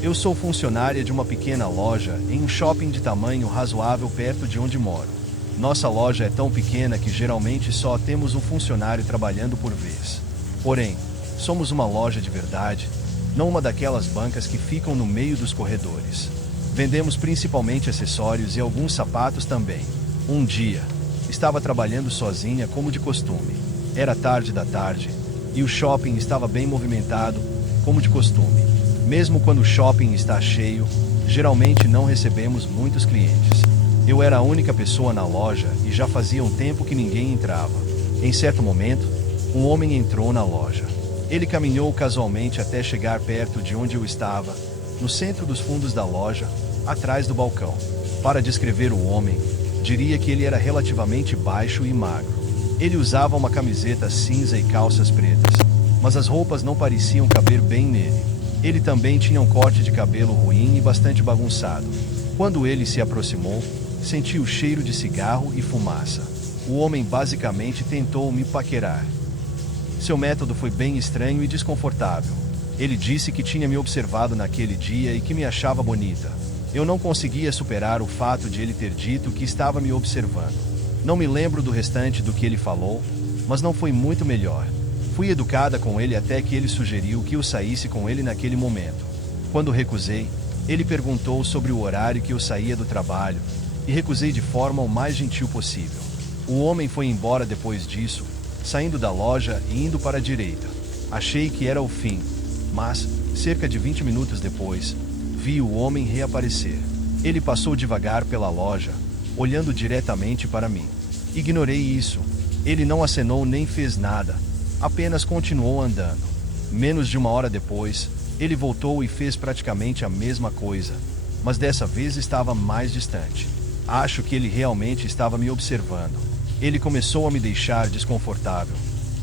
Eu sou funcionária de uma pequena loja em um shopping de tamanho razoável perto de onde moro. Nossa loja é tão pequena que geralmente só temos um funcionário trabalhando por vez. Porém, somos uma loja de verdade, não uma daquelas bancas que ficam no meio dos corredores. Vendemos principalmente acessórios e alguns sapatos também. Um dia, estava trabalhando sozinha como de costume. Era tarde da tarde, e o shopping estava bem movimentado, como de costume. Mesmo quando o shopping está cheio, geralmente não recebemos muitos clientes. Eu era a única pessoa na loja e já fazia um tempo que ninguém entrava. Em certo momento, um homem entrou na loja. Ele caminhou casualmente até chegar perto de onde eu estava, no centro dos fundos da loja, atrás do balcão. Para descrever o homem, diria que ele era relativamente baixo e magro. Ele usava uma camiseta cinza e calças pretas, mas as roupas não pareciam caber bem nele. Ele também tinha um corte de cabelo ruim e bastante bagunçado. Quando ele se aproximou, senti o cheiro de cigarro e fumaça. O homem basicamente tentou me paquerar. Seu método foi bem estranho e desconfortável. Ele disse que tinha me observado naquele dia e que me achava bonita. Eu não conseguia superar o fato de ele ter dito que estava me observando. Não me lembro do restante do que ele falou, mas não foi muito melhor. Fui educada com ele até que ele sugeriu que eu saísse com ele naquele momento. Quando recusei, ele perguntou sobre o horário que eu saía do trabalho, e recusei de forma o mais gentil possível. O homem foi embora depois disso, saindo da loja e indo para a direita. Achei que era o fim, mas, cerca de 20 minutos depois, vi o homem reaparecer. Ele passou devagar pela loja, olhando diretamente para mim. Ignorei isso. Ele não acenou nem fez nada, apenas continuou andando. Menos de uma hora depois, ele voltou e fez praticamente a mesma coisa, mas dessa vez estava mais distante. Acho que ele realmente estava me observando. Ele começou a me deixar desconfortável,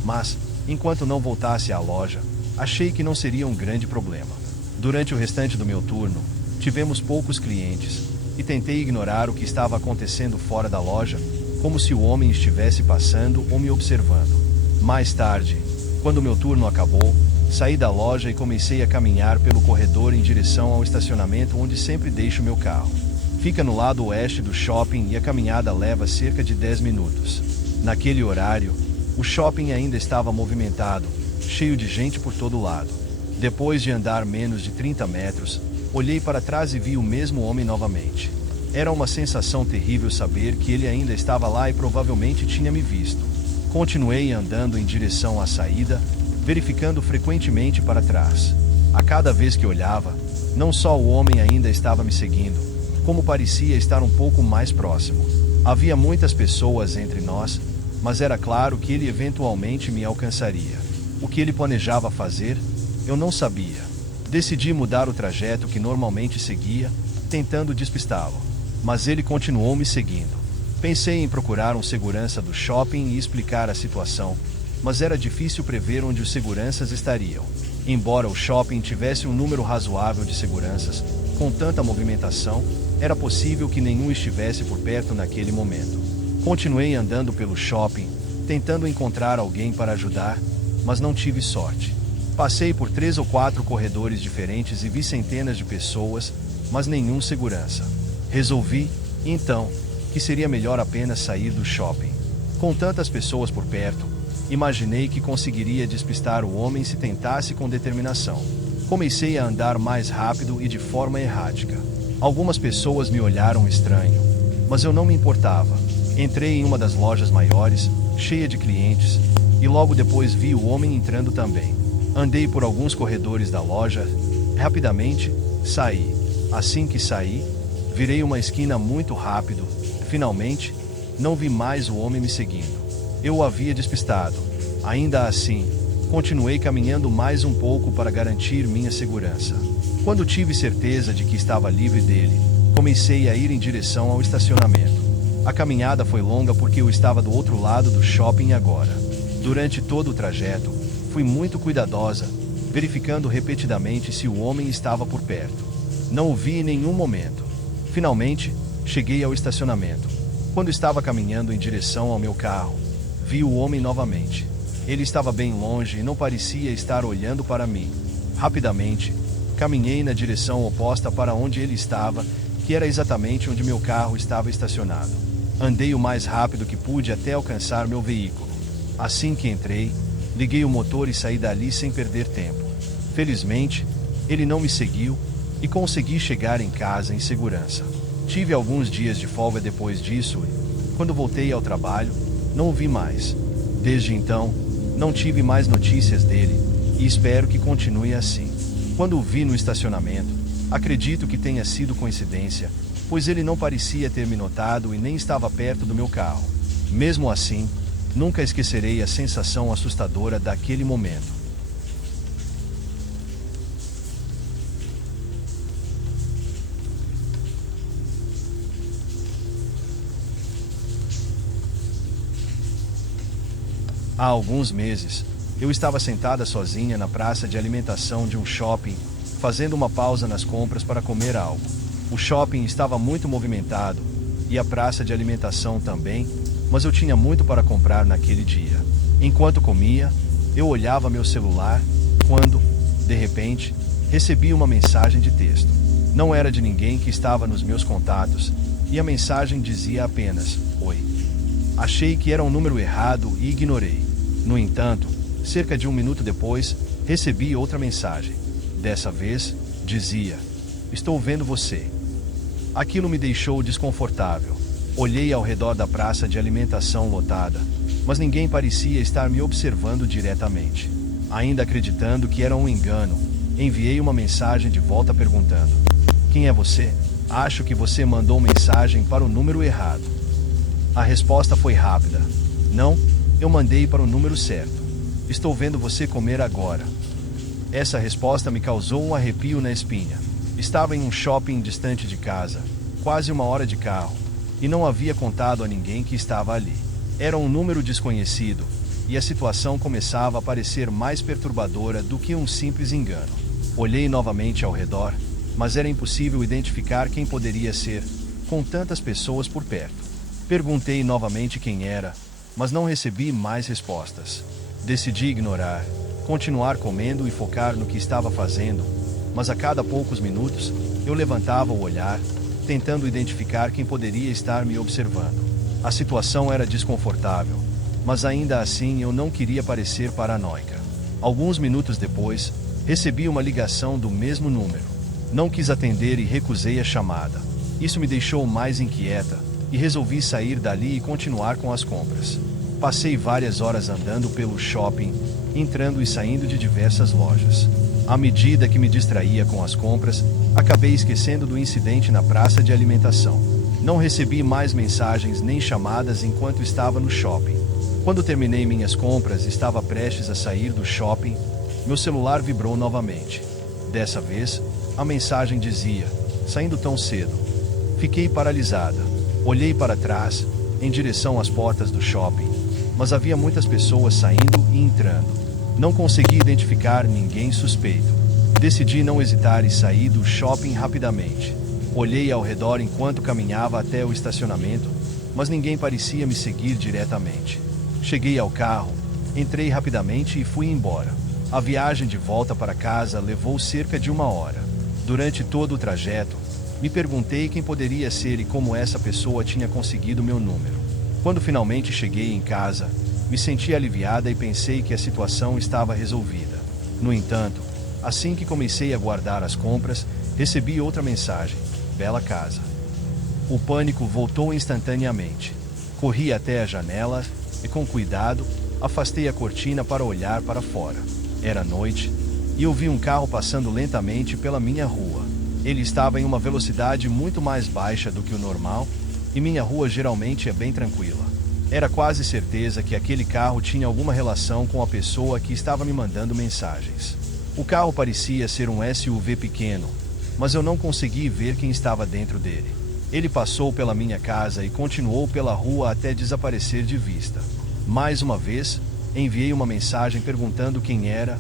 mas, enquanto não voltasse à loja, achei que não seria um grande problema. Durante o restante do meu turno, tivemos poucos clientes, e tentei ignorar o que estava acontecendo fora da loja, como se o homem estivesse passando ou me observando. Mais tarde, quando meu turno acabou, saí da loja e comecei a caminhar pelo corredor em direção ao estacionamento onde sempre deixo meu carro. Fica no lado oeste do shopping e a caminhada leva cerca de 10 minutos. Naquele horário, o shopping ainda estava movimentado, cheio de gente por todo lado. Depois de andar menos de 30 metros, olhei para trás e vi o mesmo homem novamente. Era uma sensação terrível saber que ele ainda estava lá e provavelmente tinha me visto. Continuei andando em direção à saída, verificando frequentemente para trás. A cada vez que olhava, não só o homem ainda estava me seguindo, como parecia estar um pouco mais próximo. Havia muitas pessoas entre nós, mas era claro que ele eventualmente me alcançaria. O que ele planejava fazer, eu não sabia. Decidi mudar o trajeto que normalmente seguia, tentando despistá-lo. Mas ele continuou me seguindo. Pensei em procurar um segurança do shopping e explicar a situação, mas era difícil prever onde os seguranças estariam. Embora o shopping tivesse um número razoável de seguranças, com tanta movimentação, era possível que nenhum estivesse por perto naquele momento. Continuei andando pelo shopping, tentando encontrar alguém para ajudar, mas não tive sorte. Passei por 3 ou 4 corredores diferentes e vi centenas de pessoas, mas nenhum segurança. Resolvi, então, que seria melhor apenas sair do shopping. Com tantas pessoas por perto, imaginei que conseguiria despistar o homem se tentasse com determinação. Comecei a andar mais rápido e de forma errática. Algumas pessoas me olharam estranho, mas eu não me importava. Entrei em uma das lojas maiores, cheia de clientes, e logo depois vi o homem entrando também. Andei por alguns corredores da loja, rapidamente, saí. Assim que saí, virei uma esquina muito rápido. Finalmente, não vi mais o homem me seguindo. Eu o havia despistado. Ainda assim, continuei caminhando mais um pouco para garantir minha segurança. Quando tive certeza de que estava livre dele, comecei a ir em direção ao estacionamento. A caminhada foi longa porque eu estava do outro lado do shopping agora. Durante todo o trajeto, fui muito cuidadosa, verificando repetidamente se o homem estava por perto. Não o vi em nenhum momento. Finalmente, cheguei ao estacionamento. Quando estava caminhando em direção ao meu carro, vi o homem novamente. Ele estava bem longe e não parecia estar olhando para mim. Rapidamente, Caminhei na direção oposta para onde ele estava, que era exatamente onde meu carro estava estacionado. Andei o mais rápido que pude até alcançar meu veículo. Assim que entrei, liguei o motor e saí dali sem perder tempo. Felizmente, ele não me seguiu e consegui chegar em casa em segurança. Tive alguns dias de folga depois disso e, quando voltei ao trabalho, não o vi mais. Desde então, não tive mais notícias dele e espero que continue assim. Quando o vi no estacionamento, acredito que tenha sido coincidência, pois ele não parecia ter me notado e nem estava perto do meu carro. Mesmo assim, nunca esquecerei a sensação assustadora daquele momento. Há alguns meses, eu estava sentada sozinha na praça de alimentação de um shopping, fazendo uma pausa nas compras para comer algo. O shopping estava muito movimentado, e a praça de alimentação também, mas eu tinha muito para comprar naquele dia. Enquanto comia, eu olhava meu celular, quando, de repente, recebi uma mensagem de texto. Não era de ninguém que estava nos meus contatos, e a mensagem dizia apenas, "Oi". Achei que era um número errado e ignorei. No entanto, cerca de um minuto depois, recebi outra mensagem. Dessa vez, dizia, "Estou vendo você". Aquilo me deixou desconfortável. Olhei ao redor da praça de alimentação lotada, mas ninguém parecia estar me observando diretamente. Ainda acreditando que era um engano, enviei uma mensagem de volta perguntando, "Quem é você? Acho que você mandou mensagem para o número errado". A resposta foi rápida. "Não, eu mandei para o número certo. Estou vendo você comer agora". Essa resposta me causou um arrepio na espinha. Estava em um shopping distante de casa, quase 1 hora de carro, e não havia contado a ninguém que estava ali. Era um número desconhecido, e a situação começava a parecer mais perturbadora do que um simples engano. Olhei novamente ao redor, mas era impossível identificar quem poderia ser, com tantas pessoas por perto. Perguntei novamente quem era, mas não recebi mais respostas. Decidi ignorar, continuar comendo e focar no que estava fazendo, mas a cada poucos minutos, eu levantava o olhar, tentando identificar quem poderia estar me observando. A situação era desconfortável, mas ainda assim eu não queria parecer paranoica. Alguns minutos depois, recebi uma ligação do mesmo número. Não quis atender e recusei a chamada. Isso me deixou mais inquieta, e resolvi sair dali e continuar com as compras. Passei várias horas andando pelo shopping, entrando e saindo de diversas lojas. À medida que me distraía com as compras, acabei esquecendo do incidente na praça de alimentação. Não recebi mais mensagens nem chamadas enquanto estava no shopping. Quando terminei minhas compras e estava prestes a sair do shopping, meu celular vibrou novamente. Dessa vez, a mensagem dizia, "Saindo tão cedo". Fiquei paralisada. Olhei para trás, em direção às portas do shopping, mas havia muitas pessoas saindo e entrando. Não consegui identificar ninguém suspeito. Decidi não hesitar e saí do shopping rapidamente. Olhei ao redor enquanto caminhava até o estacionamento, mas ninguém parecia me seguir diretamente. Cheguei ao carro, entrei rapidamente e fui embora. A viagem de volta para casa levou cerca de 1 hora. Durante todo o trajeto, me perguntei quem poderia ser e como essa pessoa tinha conseguido meu número. Quando finalmente cheguei em casa, me senti aliviada e pensei que a situação estava resolvida. No entanto, assim que comecei a guardar as compras, recebi outra mensagem, "Bela casa". O pânico voltou instantaneamente. Corri até a janela e, com cuidado, afastei a cortina para olhar para fora. Era noite, e eu vi um carro passando lentamente pela minha rua. Ele estava em uma velocidade muito mais baixa do que o normal, e minha rua geralmente é bem tranquila. Era quase certeza que aquele carro tinha alguma relação com a pessoa que estava me mandando mensagens. O carro parecia ser um SUV pequeno, mas eu não consegui ver quem estava dentro dele. Ele passou pela minha casa e continuou pela rua até desaparecer de vista. Mais uma vez, enviei uma mensagem perguntando quem era,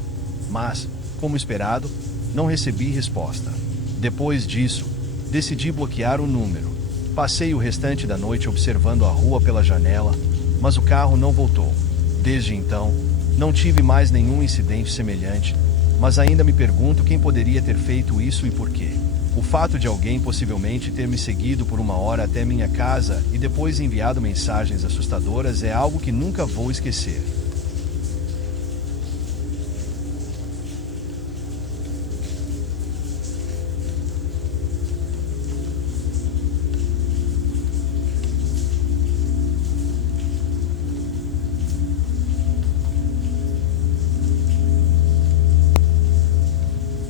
mas, como esperado, não recebi resposta. Depois disso, decidi bloquear o número. Passei o restante da noite observando a rua pela janela, mas o carro não voltou. Desde então, não tive mais nenhum incidente semelhante, mas ainda me pergunto quem poderia ter feito isso e por quê. O fato de alguém possivelmente ter me seguido por 1 hora até minha casa e depois enviado mensagens assustadoras é algo que nunca vou esquecer.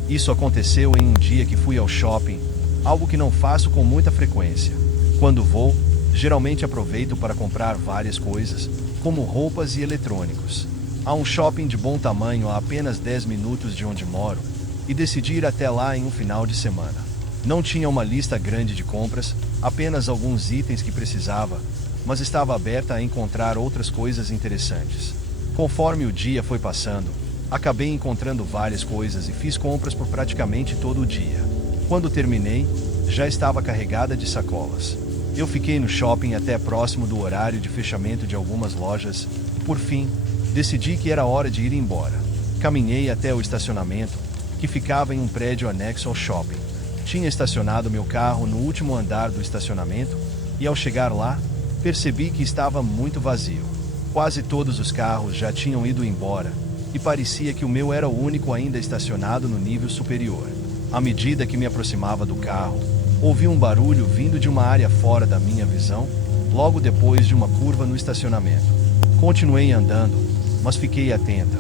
Isso aconteceu em um dia que fui ao shopping, algo que não faço com muita frequência. Quando vou, geralmente aproveito para comprar várias coisas, como roupas e eletrônicos. Há um shopping de bom tamanho a apenas 10 minutos de onde moro, e decidi ir até lá em um final de semana. Não tinha uma lista grande de compras, apenas alguns itens que precisava, mas estava aberta a encontrar outras coisas interessantes. Conforme o dia foi passando, acabei encontrando várias coisas e fiz compras por praticamente todo o dia. Quando terminei, já estava carregada de sacolas. Eu fiquei no shopping até próximo do horário de fechamento de algumas lojas e, por fim, decidi que era hora de ir embora. Caminhei até o estacionamento, que ficava em um prédio anexo ao shopping. Tinha estacionado meu carro no último andar do estacionamento e, ao chegar lá, percebi que estava muito vazio. Quase todos os carros já tinham ido embora, e parecia que o meu era o único ainda estacionado no nível superior. À medida que me aproximava do carro, ouvi um barulho vindo de uma área fora da minha visão, logo depois de uma curva no estacionamento. Continuei andando, mas fiquei atenta.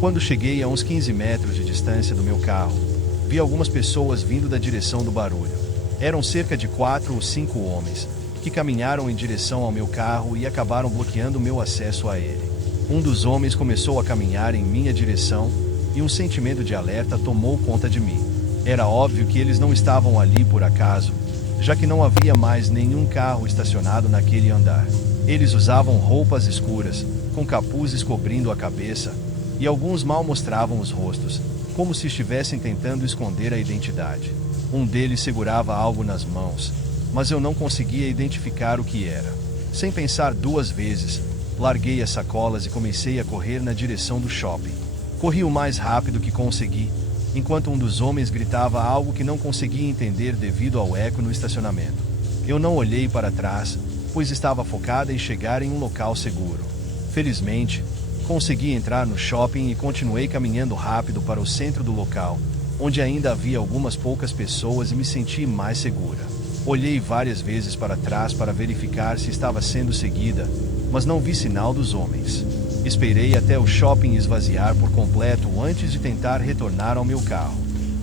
Quando cheguei a uns 15 metros de distância do meu carro, vi algumas pessoas vindo da direção do barulho. Eram cerca de 4 ou 5 homens, que caminharam em direção ao meu carro e acabaram bloqueando meu acesso a ele. Um dos homens começou a caminhar em minha direção e um sentimento de alerta tomou conta de mim. Era óbvio que eles não estavam ali por acaso, já que não havia mais nenhum carro estacionado naquele andar. Eles usavam roupas escuras, com capuzes cobrindo a cabeça, e alguns mal mostravam os rostos, como se estivessem tentando esconder a identidade. Um deles segurava algo nas mãos, mas eu não conseguia identificar o que era. Sem pensar 2 vezes, larguei as sacolas e comecei a correr na direção do shopping. Corri o mais rápido que consegui, enquanto um dos homens gritava algo que não conseguia entender devido ao eco no estacionamento. Eu não olhei para trás, pois estava focada em chegar em um local seguro. Felizmente, consegui entrar no shopping e continuei caminhando rápido para o centro do local, onde ainda havia algumas poucas pessoas e me senti mais segura. Olhei várias vezes para trás para verificar se estava sendo seguida, mas não vi sinal dos homens. Esperei até o shopping esvaziar por completo antes de tentar retornar ao meu carro.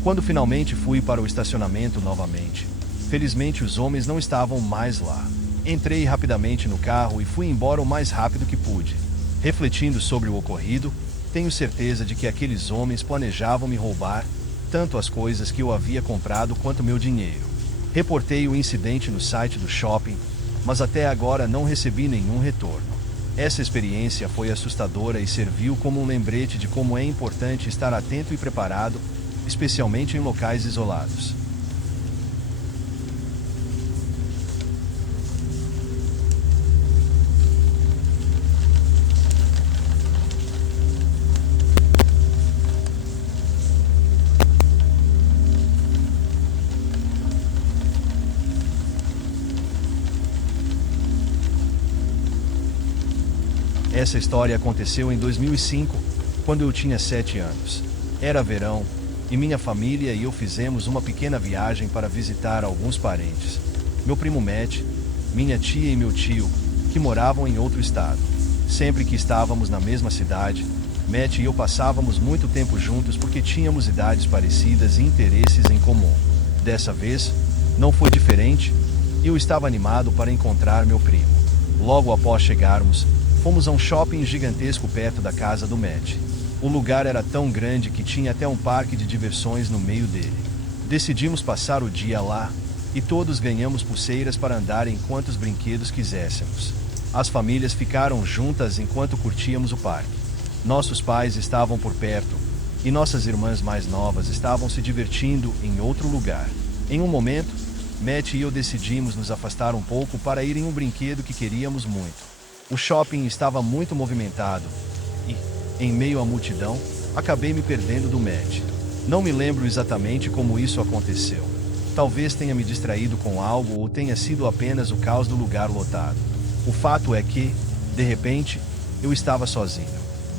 Quando finalmente fui para o estacionamento novamente, felizmente os homens não estavam mais lá. Entrei rapidamente no carro e fui embora o mais rápido que pude. Refletindo sobre o ocorrido, tenho certeza de que aqueles homens planejavam me roubar, tanto as coisas que eu havia comprado quanto meu dinheiro. Reportei o incidente no site do shopping, mas até agora não recebi nenhum retorno. Essa experiência foi assustadora e serviu como um lembrete de como é importante estar atento e preparado, especialmente em locais isolados. Essa história aconteceu em 2005, quando eu tinha 7 anos. Era verão, e minha família e eu fizemos uma pequena viagem para visitar alguns parentes. Meu primo Matt, minha tia e meu tio, que moravam em outro estado. Sempre que estávamos na mesma cidade, Matt e eu passávamos muito tempo juntos porque tínhamos idades parecidas e interesses em comum. Dessa vez, não foi diferente, e eu estava animado para encontrar meu primo. Logo após chegarmos, fomos a um shopping gigantesco perto da casa do Matt. O lugar era tão grande que tinha até um parque de diversões no meio dele. Decidimos passar o dia lá, e todos ganhamos pulseiras para andar em quantos brinquedos quiséssemos. As famílias ficaram juntas enquanto curtíamos o parque. Nossos pais estavam por perto, e nossas irmãs mais novas estavam se divertindo em outro lugar. Em um momento, Matt e eu decidimos nos afastar um pouco para ir em um brinquedo que queríamos muito. O shopping estava muito movimentado e, em meio à multidão, Acabei me perdendo do match. Não me lembro exatamente como isso aconteceu. Talvez tenha me distraído com algo ou tenha sido apenas o caos do lugar lotado. O fato é que, de repente, eu estava sozinho.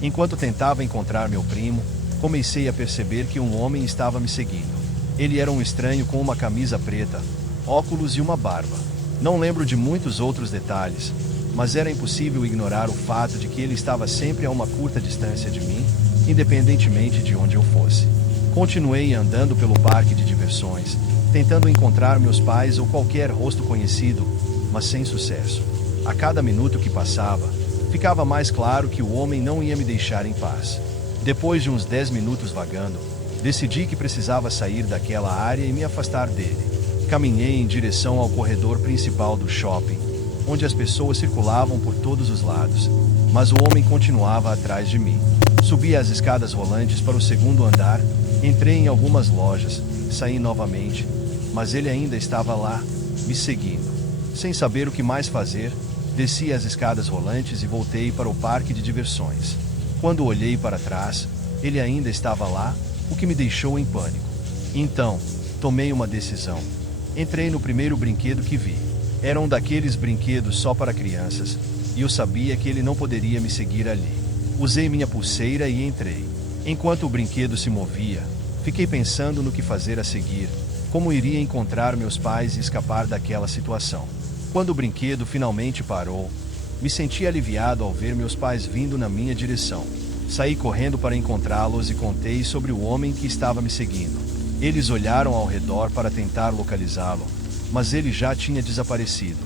Enquanto tentava encontrar meu primo, comecei a perceber que um homem estava me seguindo. Ele era um estranho com uma camisa preta, óculos e uma barba. Não lembro de muitos outros detalhes, mas era impossível ignorar o fato de que ele estava sempre a uma curta distância de mim, independentemente de onde eu fosse. Continuei andando pelo parque de diversões, tentando encontrar meus pais ou qualquer rosto conhecido, mas sem sucesso. A cada minuto que passava, ficava mais claro que o homem não ia me deixar em paz. Depois de uns 10 minutos vagando, decidi que precisava sair daquela área e me afastar dele. Caminhei em direção ao corredor principal do shopping, onde as pessoas circulavam por todos os lados, mas o homem continuava atrás de mim. Subi as escadas rolantes para o segundo andar, entrei em algumas lojas, saí novamente, mas ele ainda estava lá, me seguindo. Sem saber o que mais fazer, desci as escadas rolantes e voltei para o parque de diversões. Quando olhei para trás, ele ainda estava lá, o que me deixou em pânico. Então, tomei uma decisão. Entrei no primeiro brinquedo que vi. Era um daqueles brinquedos só para crianças, e eu sabia que ele não poderia me seguir ali. Usei minha pulseira e entrei. Enquanto o brinquedo se movia, fiquei pensando no que fazer a seguir, como iria encontrar meus pais e escapar daquela situação. Quando o brinquedo finalmente parou, me senti aliviado ao ver meus pais vindo na minha direção. Saí correndo para encontrá-los e contei sobre o homem que estava me seguindo. Eles olharam ao redor para tentar localizá-lo, mas ele já tinha desaparecido.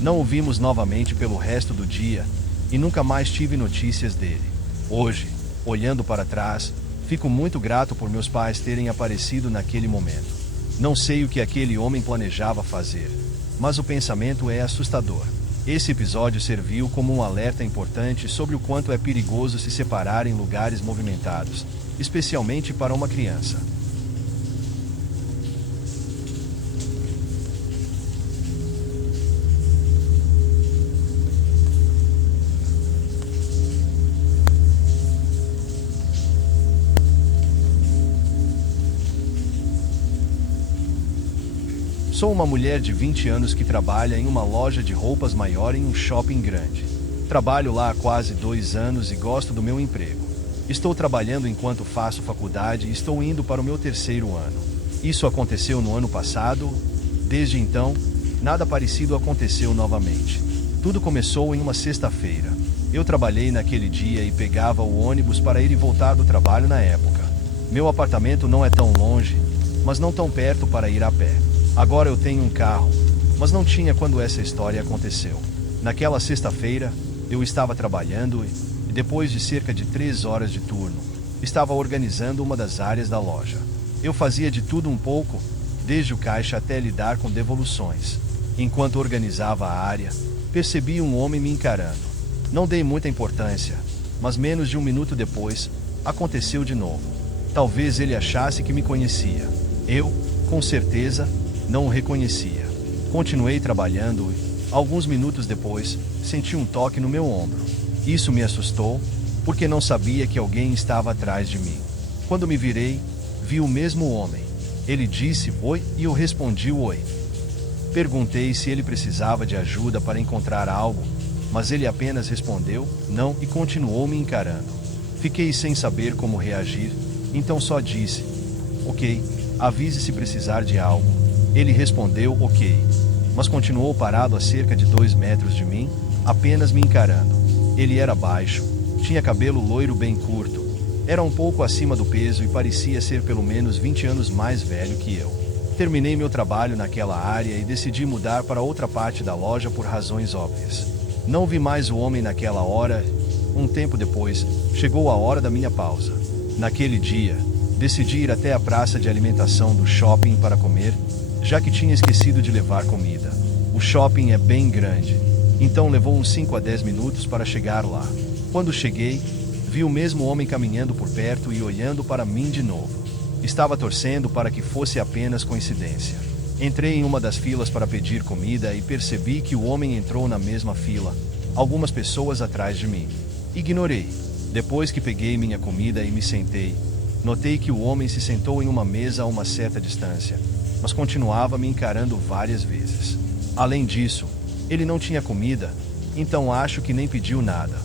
Não o vimos novamente pelo resto do dia e nunca mais tive notícias dele. Hoje, olhando para trás, fico muito grato por meus pais terem aparecido naquele momento. Não sei o que aquele homem planejava fazer, mas o pensamento é assustador. Esse episódio serviu como um alerta importante sobre o quanto é perigoso se separar em lugares movimentados, especialmente para uma criança. Sou uma mulher de 20 anos que trabalha em uma loja de roupas maior em um shopping grande. Trabalho lá há quase 2 anos e gosto do meu emprego. Estou trabalhando enquanto faço faculdade e estou indo para o meu 3º ano. Isso aconteceu no ano passado. Desde então, nada parecido aconteceu novamente. Tudo começou em uma sexta-feira. Eu trabalhei naquele dia e pegava o ônibus para ir e voltar do trabalho na época. Meu apartamento não é tão longe, mas não tão perto para ir a pé. Agora eu tenho um carro, mas não tinha quando essa história aconteceu. Naquela sexta-feira, eu estava trabalhando e, depois de cerca de 3 horas de turno, estava organizando uma das áreas da loja. Eu fazia de tudo um pouco, desde o caixa até lidar com devoluções. Enquanto organizava a área, percebi um homem me encarando. Não dei muita importância, mas menos de 1 minuto depois, aconteceu de novo. Talvez ele achasse que me conhecia. Eu, com certeza, não o reconhecia. Continuei trabalhando e, alguns minutos depois, senti um toque no meu ombro. Isso me assustou, porque não sabia que alguém estava atrás de mim. Quando me virei, vi o mesmo homem. Ele disse oi e eu respondi oi. Perguntei se ele precisava de ajuda para encontrar algo, mas ele apenas respondeu não e continuou me encarando. Fiquei sem saber como reagir, então só disse: ok, avise se precisar de algo. Ele respondeu ok, mas continuou parado a cerca de 2 metros de mim, apenas me encarando. Ele era baixo, tinha cabelo loiro bem curto, era um pouco acima do peso e parecia ser pelo menos 20 anos mais velho que eu. Terminei meu trabalho naquela área e decidi mudar para outra parte da loja por razões óbvias. Não vi mais o homem naquela hora. Um tempo depois, chegou a hora da minha pausa. Naquele dia, decidi ir até a praça de alimentação do shopping para comer, já que tinha esquecido de levar comida. O shopping é bem grande, então levou uns 5 a 10 minutos para chegar lá. Quando cheguei, vi o mesmo homem caminhando por perto e olhando para mim de novo. Estava torcendo para que fosse apenas coincidência. Entrei em uma das filas para pedir comida e percebi que o homem entrou na mesma fila, algumas pessoas atrás de mim. Ignorei. Depois que peguei minha comida e me sentei, notei que o homem se sentou em uma mesa a uma certa distância, mas continuava me encarando várias vezes. Além disso, ele não tinha comida, então acho que nem pediu nada.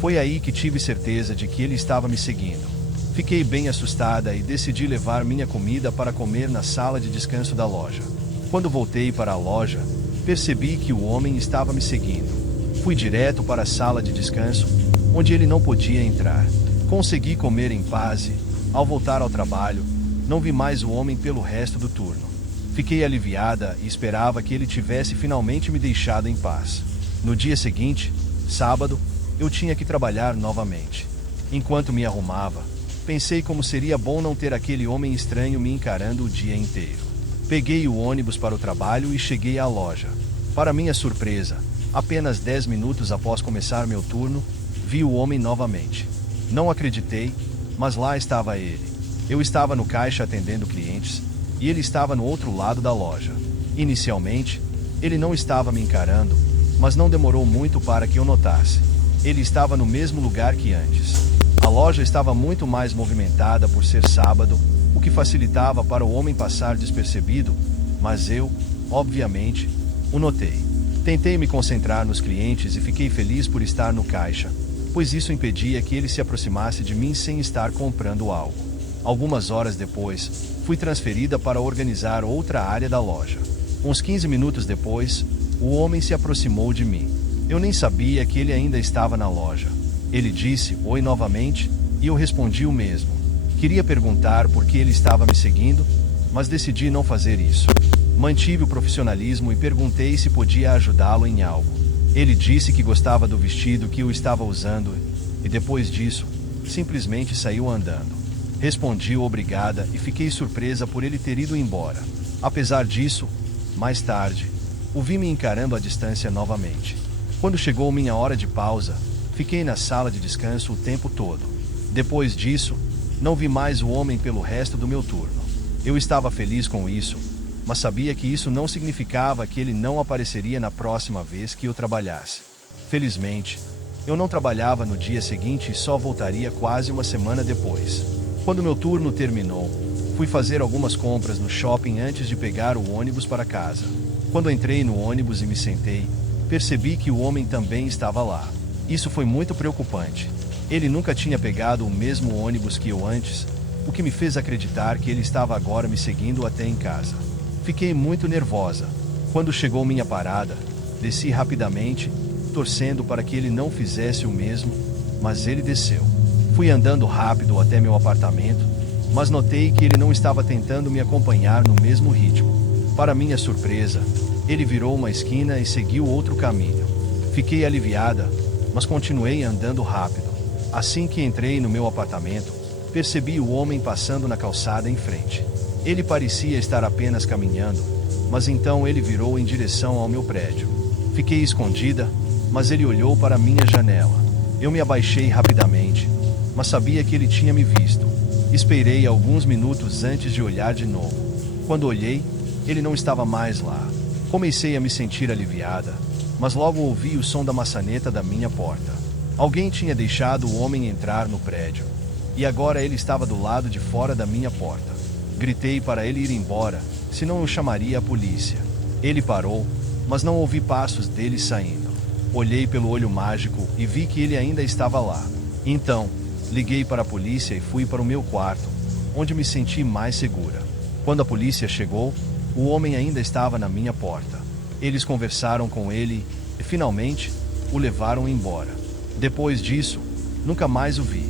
Foi aí que tive certeza de que ele estava me seguindo. Fiquei bem assustada e decidi levar minha comida para comer na sala de descanso da loja. Quando voltei para a loja, percebi que o homem estava me seguindo. Fui direto para a sala de descanso, onde ele não podia entrar. Consegui comer em paz e, ao voltar ao trabalho, não vi mais o homem pelo resto do turno. Fiquei aliviada e esperava que ele tivesse finalmente me deixado em paz. No dia seguinte, sábado, eu tinha que trabalhar novamente. Enquanto me arrumava, pensei como seria bom não ter aquele homem estranho me encarando o dia inteiro. Peguei o ônibus para o trabalho e cheguei à loja. Para minha surpresa, apenas 10 minutos após começar meu turno, vi o homem novamente. Não acreditei, mas lá estava ele. Eu estava no caixa atendendo clientes, e ele estava no outro lado da loja. Inicialmente, ele não estava me encarando, mas não demorou muito para que eu notasse. Ele estava no mesmo lugar que antes. A loja estava muito mais movimentada por ser sábado, o que facilitava para o homem passar despercebido, mas eu, obviamente, o notei. Tentei me concentrar nos clientes e fiquei feliz por estar no caixa, pois isso impedia que ele se aproximasse de mim sem estar comprando algo. Algumas horas depois, fui transferida para organizar outra área da loja. Uns 15 minutos depois, o homem se aproximou de mim. Eu nem sabia que ele ainda estava na loja. Ele disse oi novamente e eu respondi o mesmo. Queria perguntar por que ele estava me seguindo, mas decidi não fazer isso. Mantive o profissionalismo e perguntei se podia ajudá-lo em algo. Ele disse que gostava do vestido que eu estava usando e depois disso, simplesmente saiu andando. Respondi obrigada e fiquei surpresa por ele ter ido embora. Apesar disso, mais tarde, o vi me encarando à distância novamente. Quando chegou minha hora de pausa, fiquei na sala de descanso o tempo todo. Depois disso, não vi mais o homem pelo resto do meu turno. Eu estava feliz com isso, mas sabia que isso não significava que ele não apareceria na próxima vez que eu trabalhasse. Felizmente, eu não trabalhava no dia seguinte e só voltaria quase uma semana depois. Quando meu turno terminou, fui fazer algumas compras no shopping antes de pegar o ônibus para casa. Quando entrei no ônibus e me sentei, percebi que o homem também estava lá. Isso foi muito preocupante. Ele nunca tinha pegado o mesmo ônibus que eu antes, o que me fez acreditar que ele estava agora me seguindo até em casa. Fiquei muito nervosa. Quando chegou minha parada, desci rapidamente, torcendo para que ele não fizesse o mesmo, mas ele desceu. Fui andando rápido até meu apartamento, mas notei que ele não estava tentando me acompanhar no mesmo ritmo. Para minha surpresa, ele virou uma esquina e seguiu outro caminho. Fiquei aliviada, mas continuei andando rápido. Assim que entrei no meu apartamento, percebi o homem passando na calçada em frente. Ele parecia estar apenas caminhando, mas então ele virou em direção ao meu prédio. Fiquei escondida, mas ele olhou para minha janela. Eu me abaixei rapidamente, mas sabia que ele tinha me visto. Esperei alguns minutos antes de olhar de novo. Quando olhei, ele não estava mais lá. Comecei a me sentir aliviada, mas logo ouvi o som da maçaneta da minha porta. Alguém tinha deixado o homem entrar no prédio, e agora ele estava do lado de fora da minha porta. Gritei para ele ir embora, senão eu chamaria a polícia. Ele parou, mas não ouvi passos dele saindo. Olhei pelo olho mágico e vi que ele ainda estava lá. Então, liguei para a polícia e fui para o meu quarto, onde me senti mais segura. Quando a polícia chegou, o homem ainda estava na minha porta. Eles conversaram com ele e, finalmente, o levaram embora. Depois disso, nunca mais o vi.